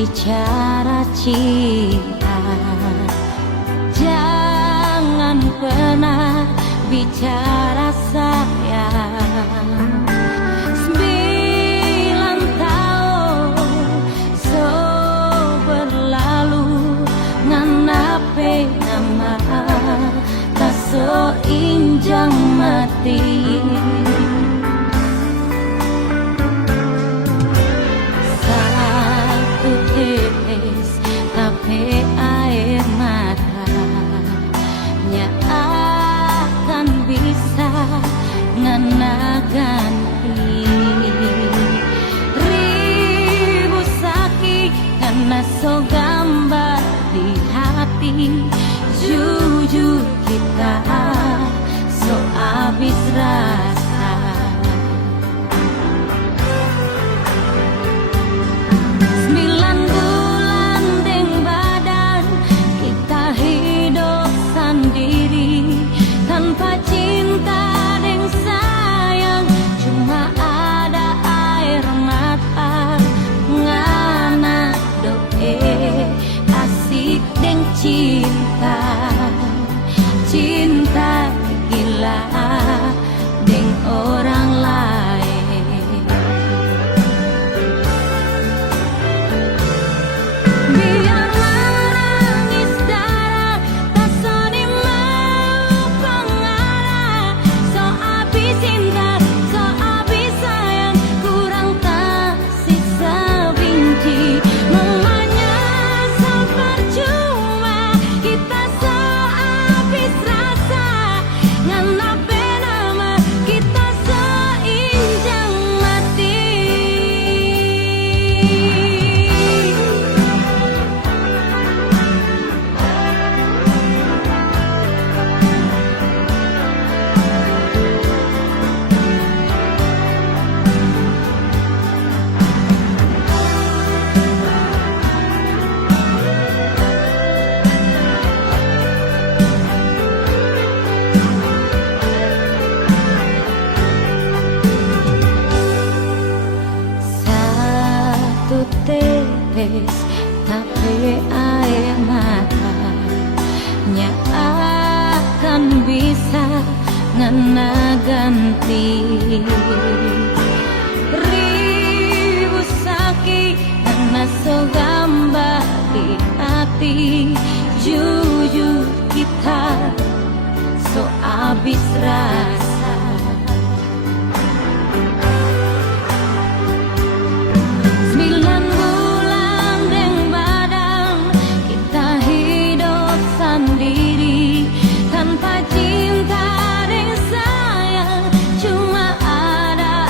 bicara cinta, jangan pernah bicara sayang. 9 tahun so berlalu nganape nama tak so injang mati. Tapi air matanya akan bisa ngana ganti ribu sakit karena so gambar di hati. Jujur kita so habis rasa. 9 bulan deng badan kita hidup sendiri tanpa cinta deng sayang, cuma ada air mata ngana doe asik deng cinta. Cinta gila deng orang lain. Biar menangis darah tak so dimau pengarah. So habis cinta, so habis sayang, kurang tak sisa benci. Mamanya so percuma, kita so habis rasa. Nganape nama kita so injang mati. Satu tetes tapi air matanya akan bisa ngena ganti ribu sakit karena so gambar di hati. Jujur kita so habis rasa. 9 bulan deng badan kita hidup sendiri tanpa cinta deng sayang, cuma ada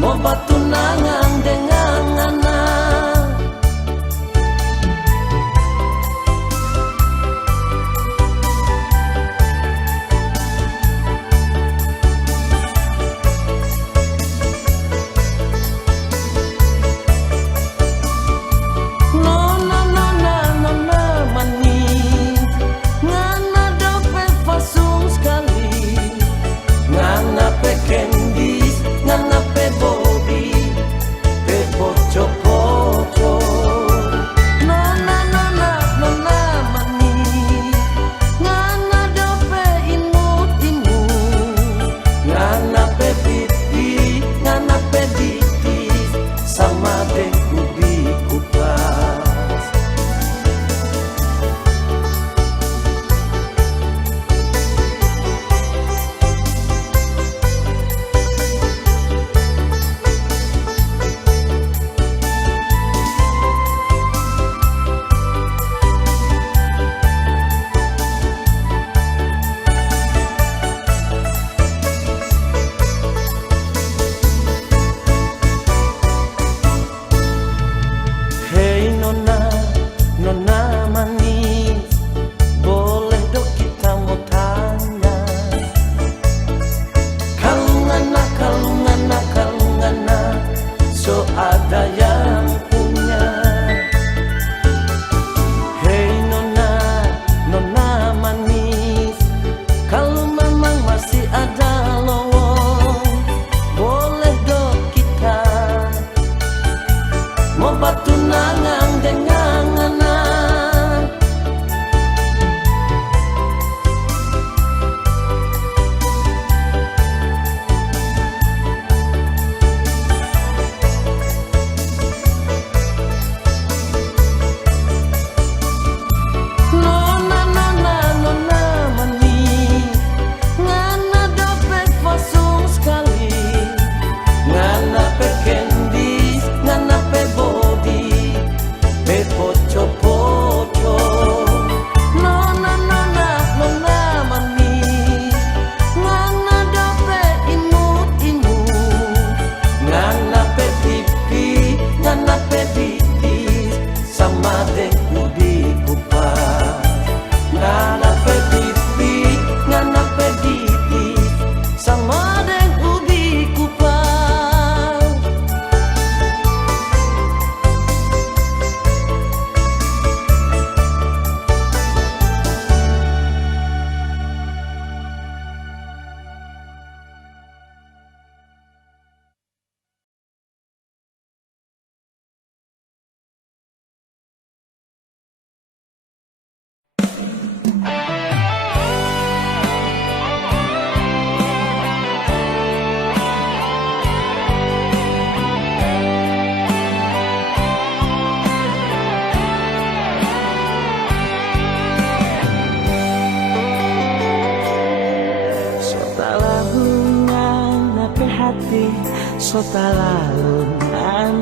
mau batunangan dengan anak. Nona nona nona manis, ngana dope fasung sekali, ngana pe candies, ngana pe body, pe pocho pocho. Nona nona nona manis, ngana dope imut imut, ngana pe pipi, ngana pe ditis, sama deh kubi kupas. Hei nona, nona manis, boleh dok kita mau tanya. Kalungana, kalungana, kalungana, so ada yang punya. Hei nona, nona manis, kalau memang masih ada lowong, boleh dok kita mau batunangan dengan anak. Nona nona nona manis, ngana dope fasung sekali, ngana pe candies, ngana pe body, pe pocho pocho. Nona nona nona manis, ngana dope imut imut, ngana pe pipi, ngana pe ditis, sama deh kubi kupas. Ngana pe pipi, ngana pe ditis, sama deh kubi kupas. So tak lalu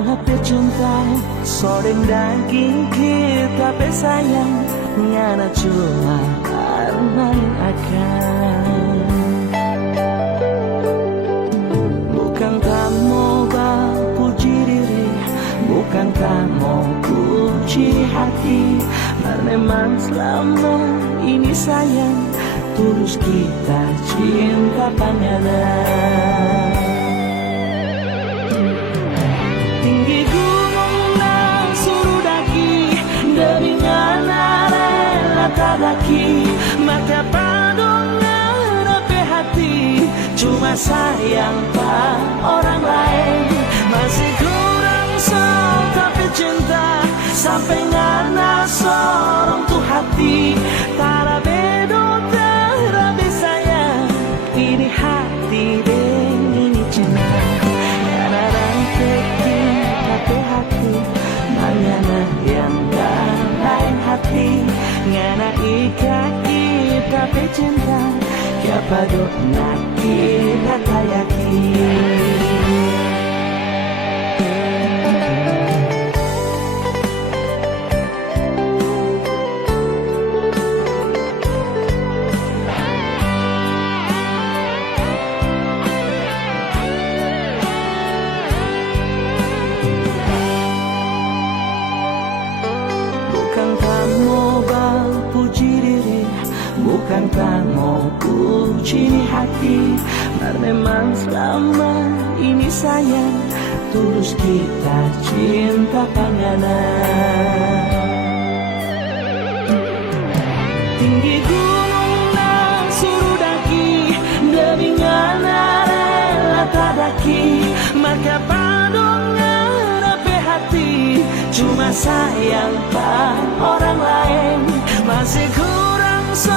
hati cinta, soreng daging kita bersayang, nyana cuma karena akan. Bukan kamu puji diri, bukan kamu puji hati, memang selama ini sayang, tulus kita cinta pangeran. Tinggi gunung dan suruh daki, demi ngana rela tadaki, maka padongan api hati, cuma sayang tak orang lain. Masih kurang sok tapi cinta, sampai ngana sorong tuh hati, tara bedo terabe sayang, ini hati deng ini cinta. Ngana rantai tapi hati, mangana yang lain hati, ngana ikaki tapi cinta, siapa dok nak kita tayaki. yang tak mau uji hati. Biar memang selama ini sayang tulus kita cinta panganan. Tinggi gunung nang suruh daki, demi ngana rela tak daki. Maka padongan ape hati, cuma sayang pak orang lain. Masih kurang so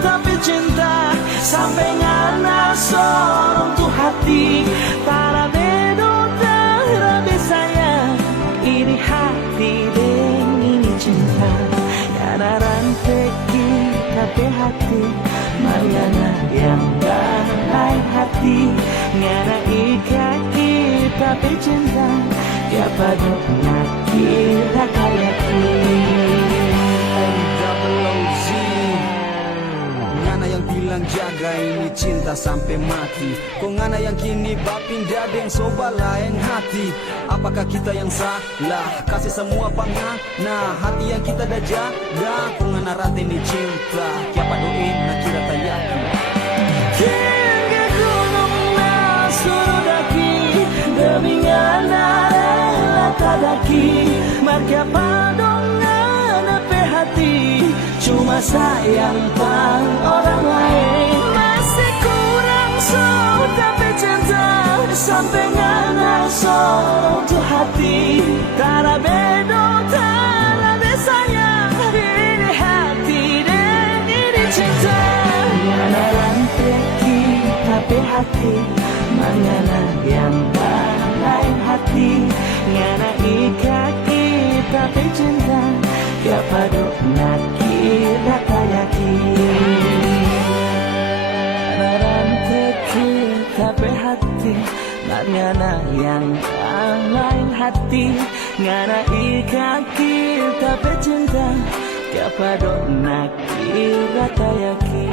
tapi cinta, sampai ngana sorong tuh hati. Tara bedo tara besaya, ini hati deng ini cinta. Yana ranteki tapi hati, Mariana yang lain hati. Ngana ikaki tapi cinta, ya pada kita kayak NOOZ. Ngana yang bilang jaga ini cinta sampai mati. Kok ngana yang kini bapindah deng soba lain hati. Apakah kita yang salah? Kasih semua pangana hati yang kita dah jaga. Kok ngana rata ini cinta, kiapa doin nak kira tayaki. Tinggi gunung na suruh daki, demi ngana rela tak daki. Marga padongan ape hati, cuma sayang pang orang lain. Masih kurang so tapi cinta, sampai ngana sorong tuh hati. Tara bedo tara besayang, ini hati dan ini cinta. Ngana ranteki tapi hati, mangana yang lain hati. Ngana ikaki tapi cinta, ya padok naki rakayaki. Ngana ranteki tapi hati, mangana yang lain hati. Ngana ikaki tapi cinta, ya padok naki rakayaki.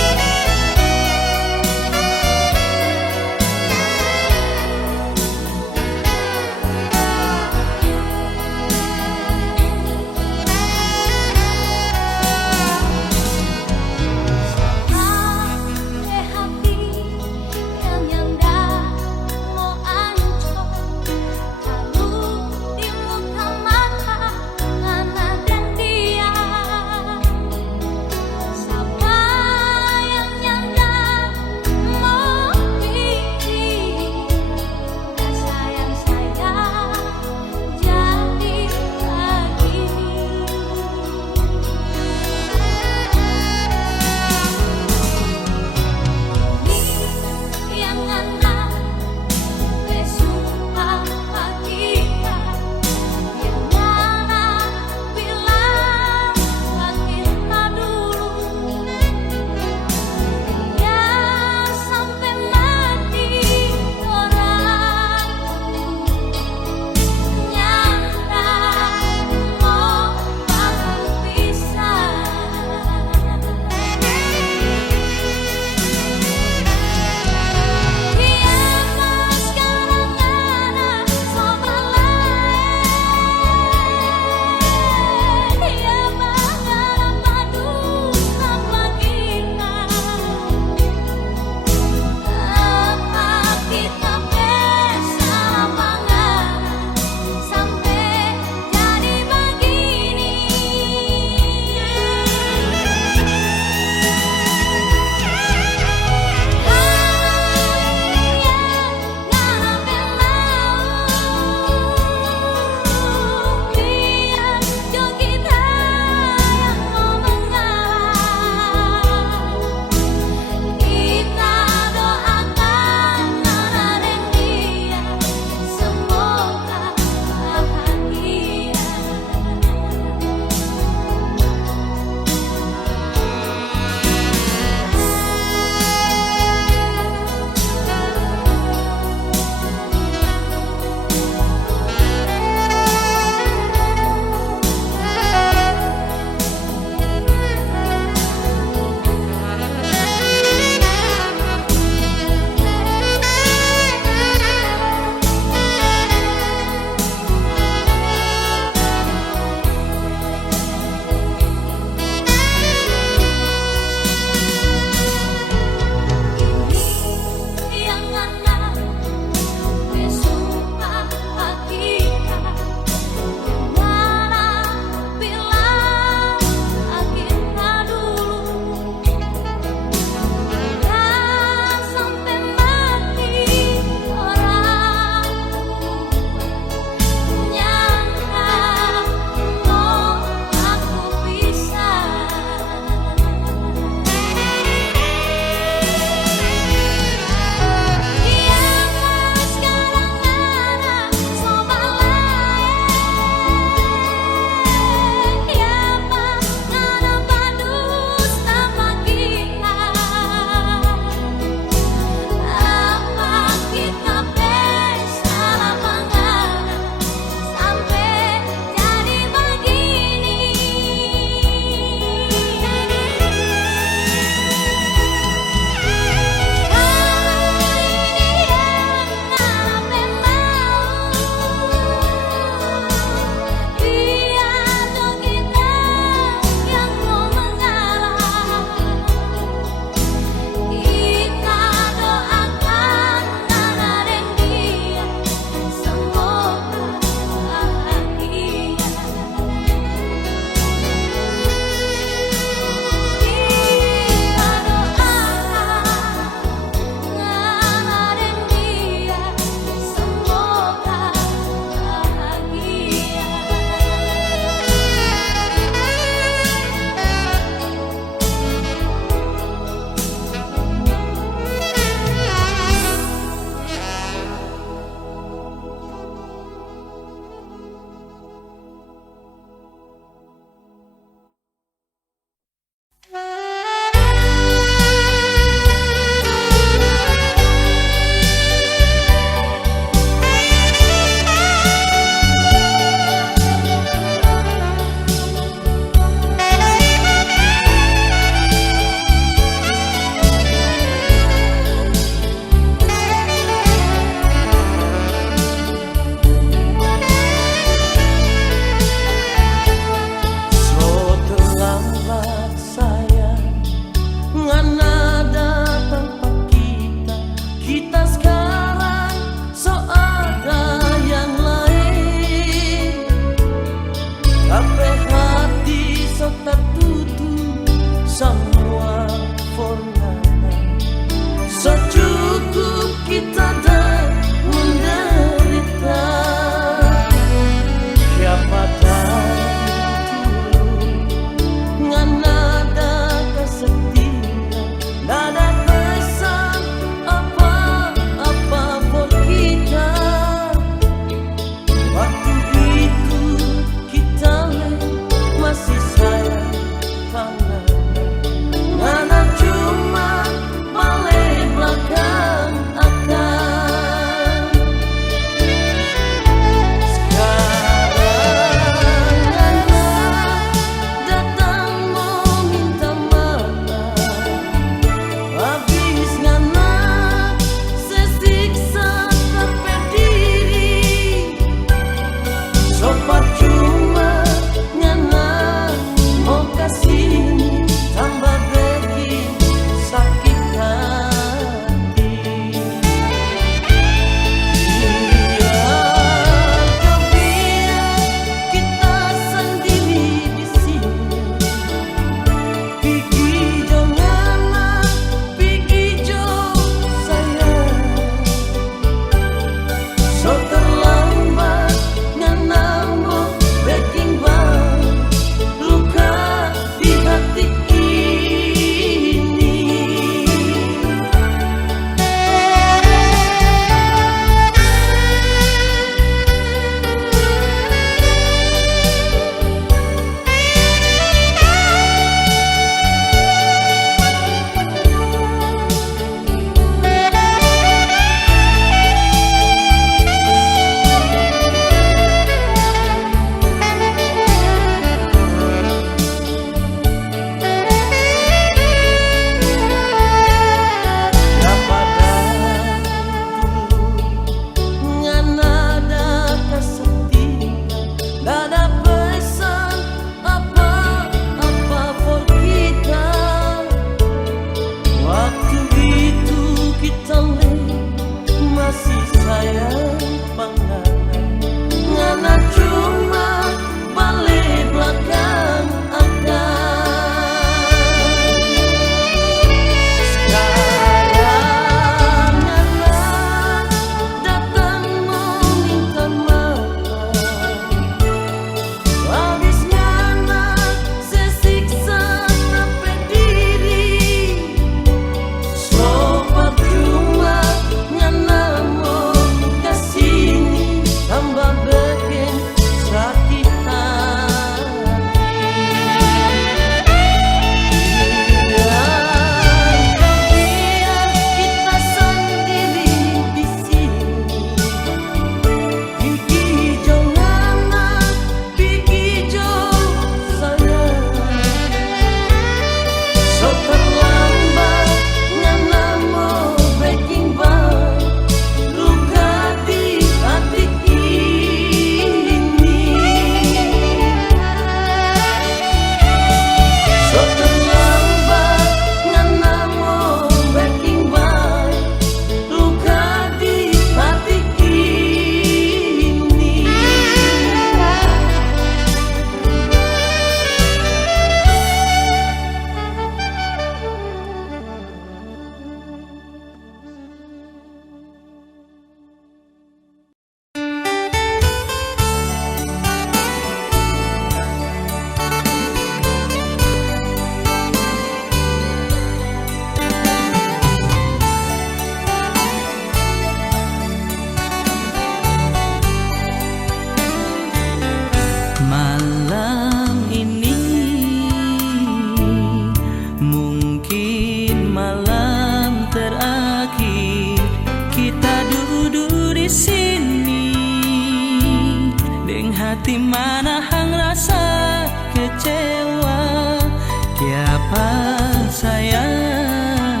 Tiapa sayang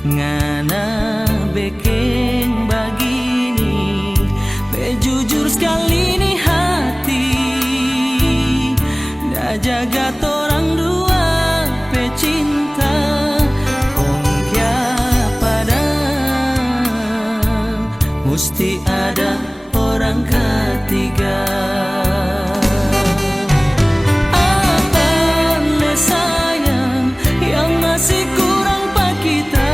ngana bikin begini, jujur sekali nih hati, dah jaga orang dua pecinta, kong kya pada mesti ada orang ketiga. Masih kurang pak kita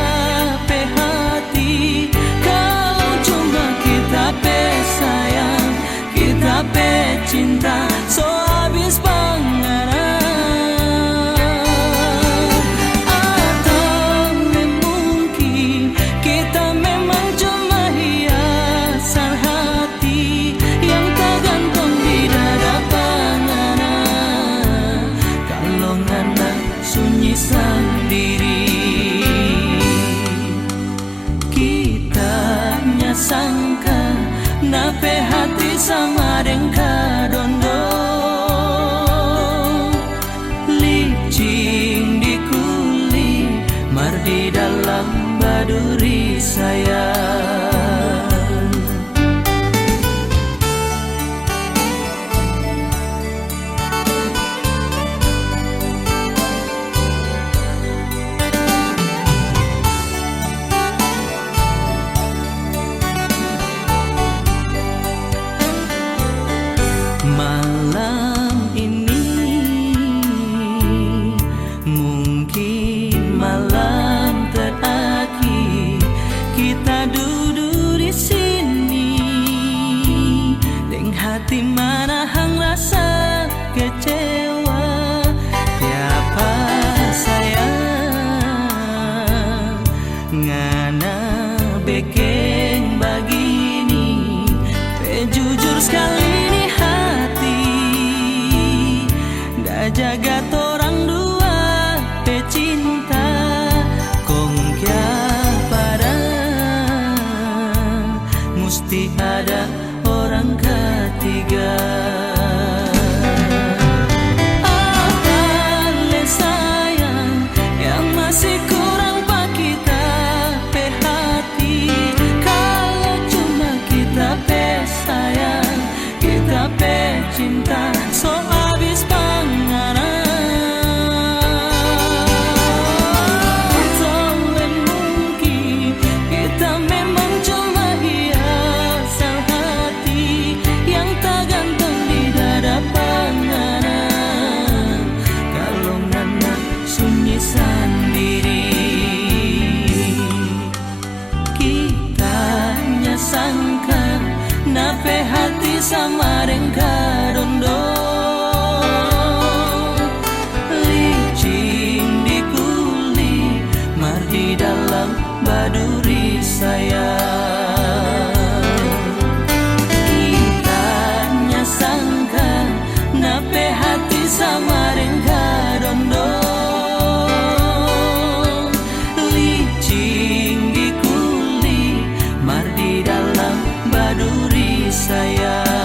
pe hati, kalau cuma kita pe sayang, kita pe cinta, so habis pangaran. Atau mungkin kita memang cuma hiasan hati yang tergantung di dada pangaran. Kalau ngana sunyi sendiri, kita nyasangka nape hati sama dengka dondo, licin di kulit, mar di dalam baduri sayang. Malam ini mungkin malam terakhir kita duduk di sini, dengan hati menahan rasa kecewa. Tiapa sayang ngana bikin begini, jujur sekali jaga orang dua pecinta, kong kya pada mesti ada orang ketiga. Apalagi sayang yang masih kurang pak kita pe hati, kalau cuma kita pe sayang, kita pe cinta, so habis pangaran. Atau mungkin kita memang cuma hiasan hati yang tergantung di dada pangaran. Kalau ngana sunyi sendiri, kita nyasangka nape hati sama dengka dondo, licin di kulit, mar di dalam baduri sayang. Kita nyasangka nape hati sama dengka dondo, licin di kulit, mar di dalam baduri sayang.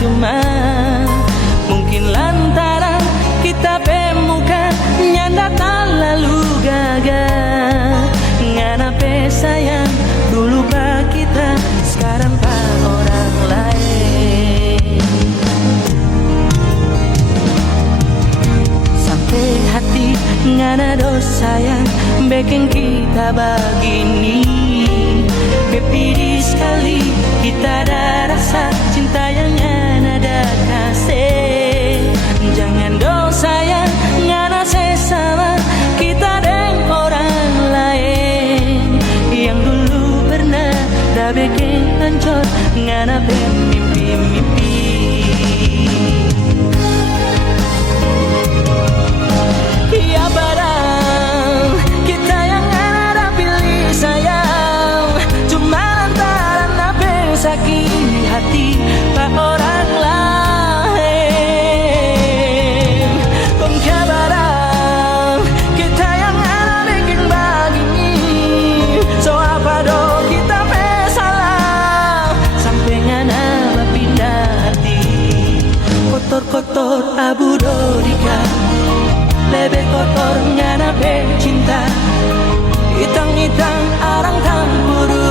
cuma mungkin lantaran kita pemuka nyanda tak lalu gagal. Ngana pe sayang dulu pak kita, sekarang pak orang lain. Sampai hati ngana dosa yang bikin kita begini. Bepiri sekali kita ada rasa cinta yang ada kasih. Jangan dosa yang ngana sesama kita dengan orang lain yang dulu pernah dah bikin hancur ngana mimpi-mimpi. Ya barang kita yang ada pilih sayang, cuma lantaran apa sakit hati pak orang lain. Kong barang kita yang ada bikin begini, so apa dong kita salah sampai ngana pindah hati. Kotor-kotor abu dodika, lebih kotor ngana pe cinta. Itang-itang arang tampuru,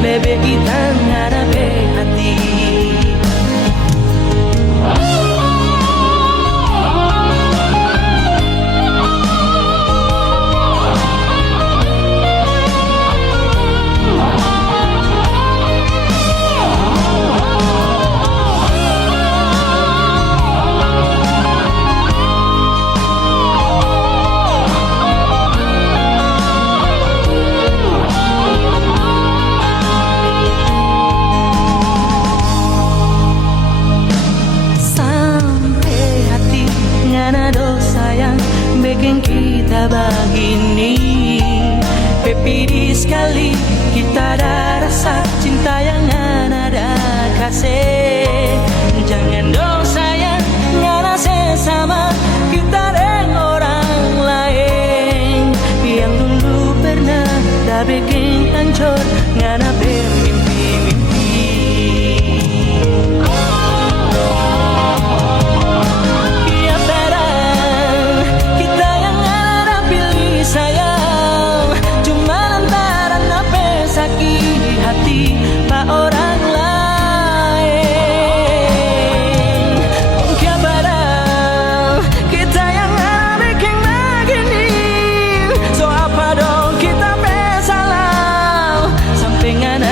lebih itang ngana pe hati. Bikin kita begini, bepiri sekali kita ada rasa cinta yang ada kasih. Jangan dosa yang ngana sesama kita dengan orang lain yang dulu pernah dah bikin hancur ngana bermimpi-mimpi. Sayang, cuma lantaran apa sakit hati pak orang lain. Mungkin barang kita yang bikin begini, so apa dong kita salah sampai ngana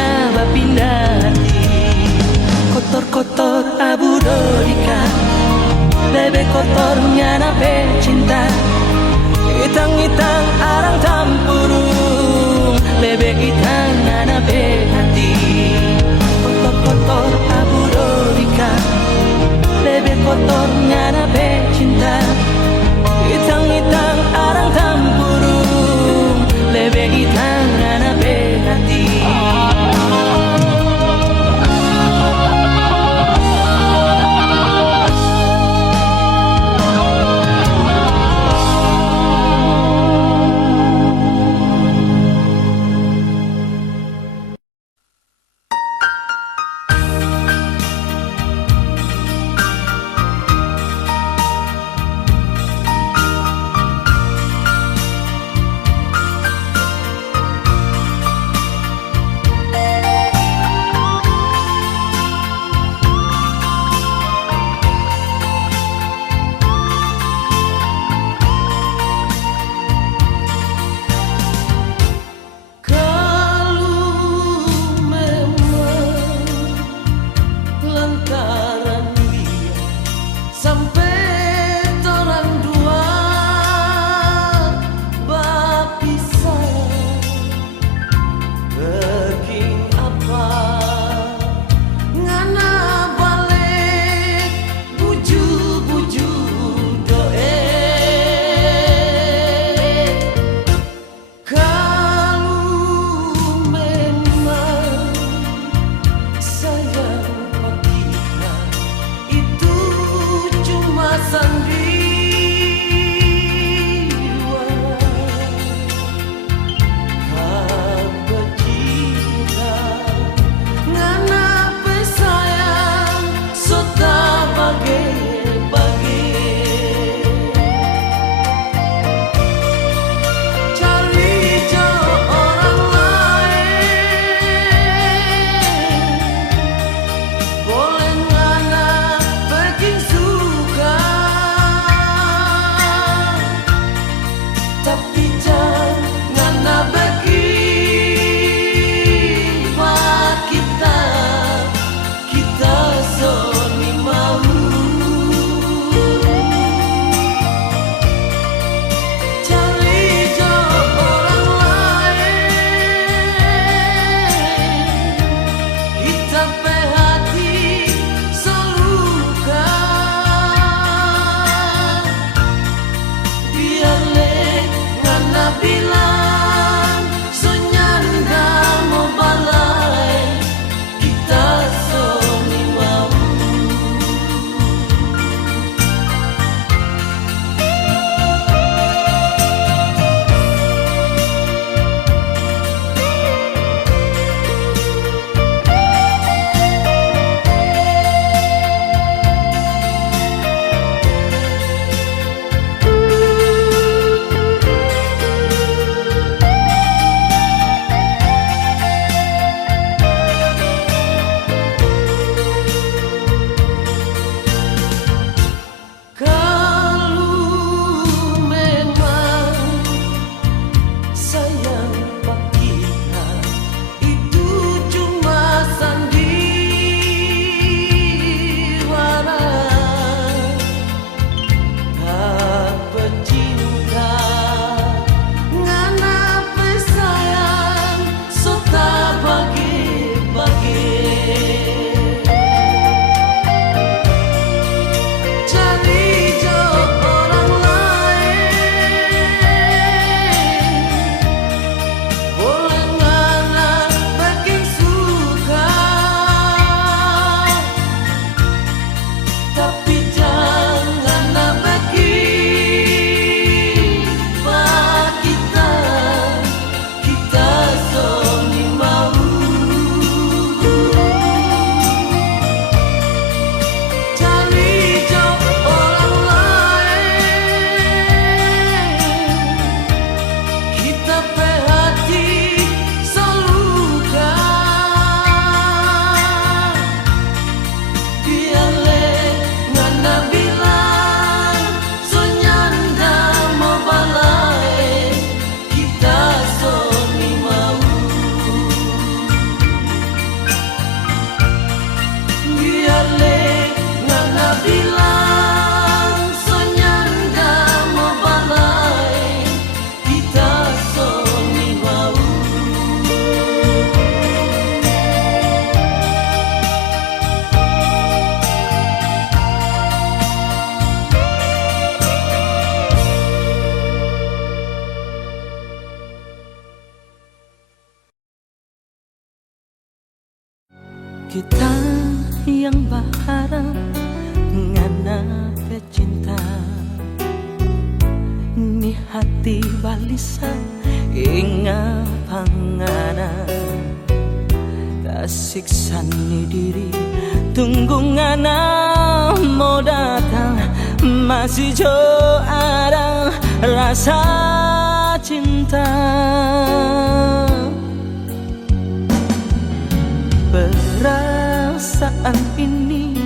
Kita yang berharap ngana pecinta, ni hati balisa inga pangana, tak siksa ni diri tunggu ngana mau datang, masih jo ada rasa cinta. Perasaan ini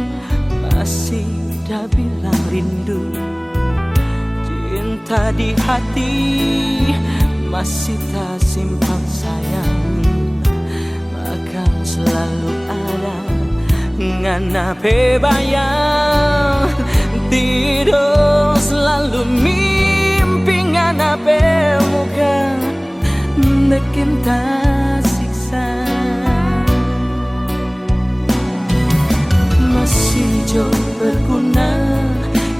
masih dah bilang rindu, cinta di hati masih tak simpan sayang, maka selalu ada ngana pe bayang, tidur selalu mimpi ngana pe muka bikin tak siksa. Masih jauh berguna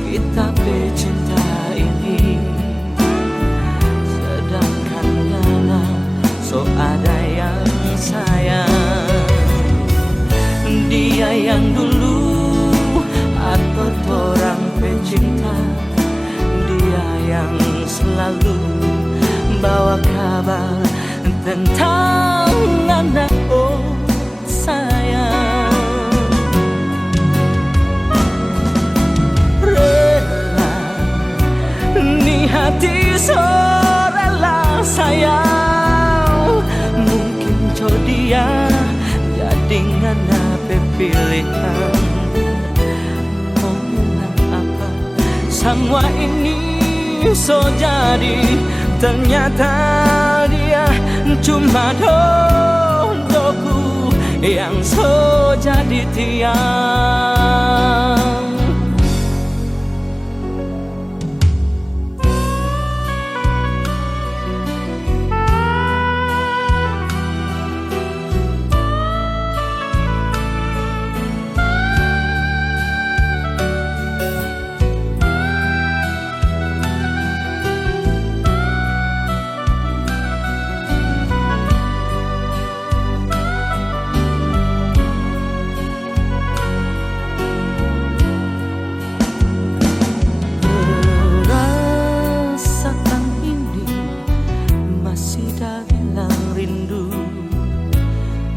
kita bercinta ini, sedangkan ngana so ada yang sayang. Dia yang dulu atau orang pecinta, dia yang selalu bawa kabar tentang anak oh sayang. Rela ni hati so rela sayang, mungkin jo dia jadi ngana pilihan. Mau bilang apa, semua ini so jadi, ternyata dia cuma dodoku yang so jadi tiang.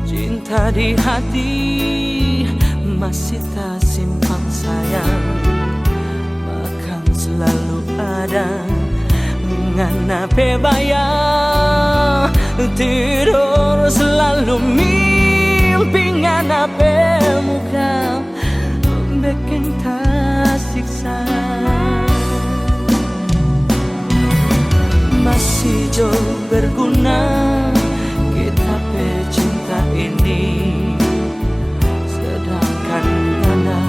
Cinta di hati masih tak simpan sayang, bahkan selalu ada ngana pe bayang, tidur selalu mimpi ngana pe muka bikin tak siksa. Masih jauh berguna kita pecinta ini, sedangkan ngana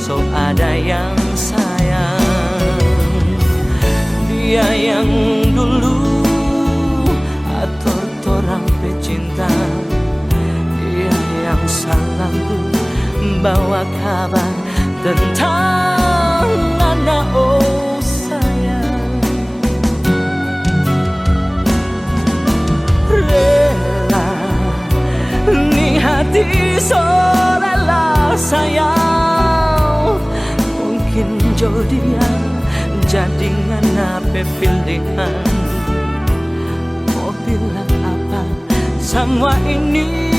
so ada yang sayang. Dia yang dulu atau orang pecinta, dia yang selalu bawa kabar tentang ngana oh sayang. Rela ni hati so rela sayang, mungkin jo dia jadi ngana pe pilihan. Mau bilang apa, semua ini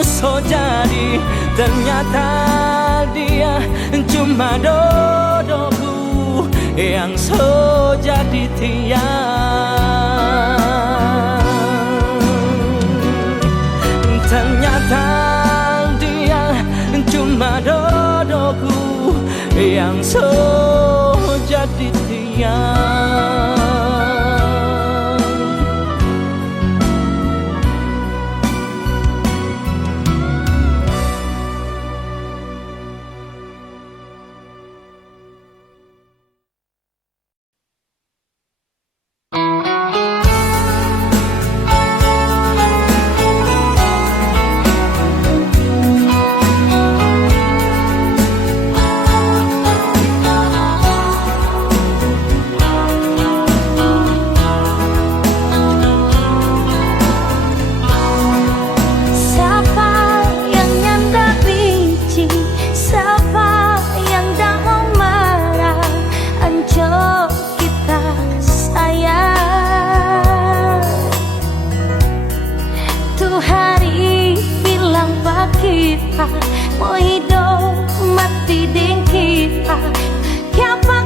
so jadi, ternyata dia cuma dodoku yang so jadi tiang. Ternyata dia cuma dodoku yang so jadi tiang. hari bilang pak kita mau hidup mati deng kita. Siapa